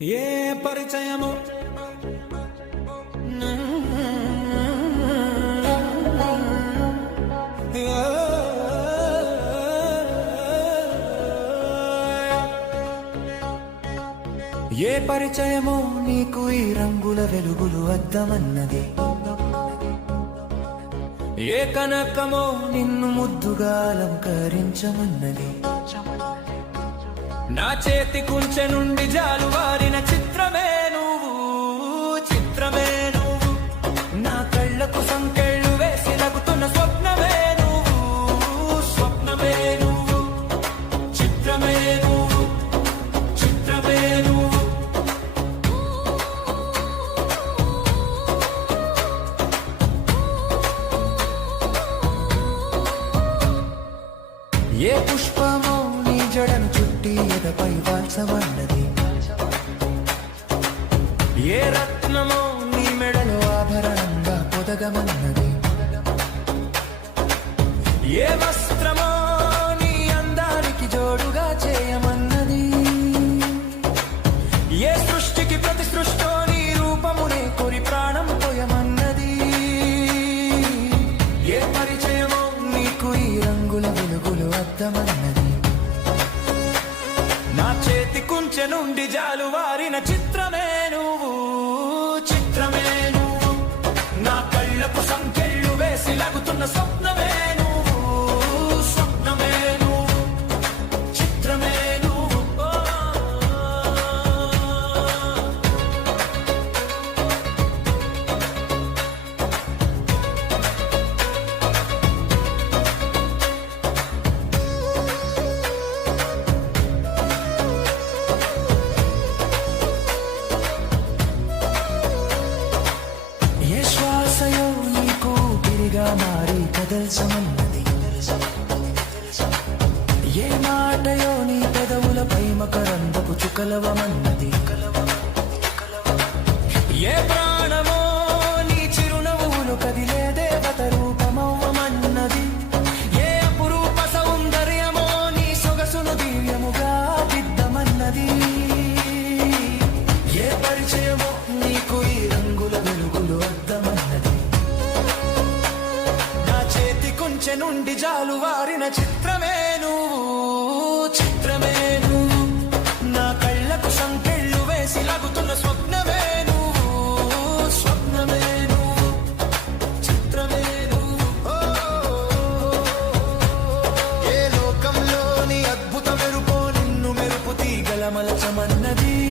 ఏ పరిచయము ఏ పరిచయమో నీకు ఈ రంగుల వెలుగులు అద్దమన్నది ఏ కనకమో నిన్ను ముద్దుగా అలంకరించమన్నది నా చేతి కుంచె నుండి జాలువారిన చిత్రమే నువ్వు చిత్రమే నువ్వు నా కళ్ళకు సంకెళ్ళు వేసి నగుతున్న స్వప్నమే నువ్వు స్వప్నమే నువ్వు చిత్రమే నువ్వు చిత్రమే నువ్వు ఏ పుష్పమో నీ జడను చుట్టి ఎదపై వాల్సమన్నది ఏ రత్నమో నీ మెడలో ఆభరణంగా పొదగమన్నది ఏ వస్త్రమో నీ అందానికి జోడుగా చేయమన్నది ఏ సృష్టికి ప్రతి సృష్టో నీ రూపమునే కొరి ప్రాణం పోయమన్నది ఏ పరిచయమో నీకు ఈ రంగుల వెలుగులు అద్దమన్నది నా చేతి కుంచె నుండి జాలువారిన చిత్రమే నువ్వు చిత్రమే నువ్వు నా కళ్ళకు సంకెళ్ళు వేసి లాగుతున్న స్వప్నమే నువ్వు స్వప్నమే నువ్వు చిత్రమే నువ్వు ఏ శ్వాసయో నీకు గిరిగా మారి కదల్చమన్నది ఏ మాటయో నీ పెదవులపై మకరందపు చుకలవమన్నది ఏ ప్రాణమో నీ చిరునవ్వులు కదిలే దేవత రూపమవ్వమన్నది ఏ అపురూప సౌందర్యమో నీ సొగసును దివ్యముగా దిద్దమన్నది ఏ పరిచయమో నీకు ఈ రంగుల వెలుగులు అద్దమన్నది నా చేతి కుంచె నుండి జాలువారిన చిత్ర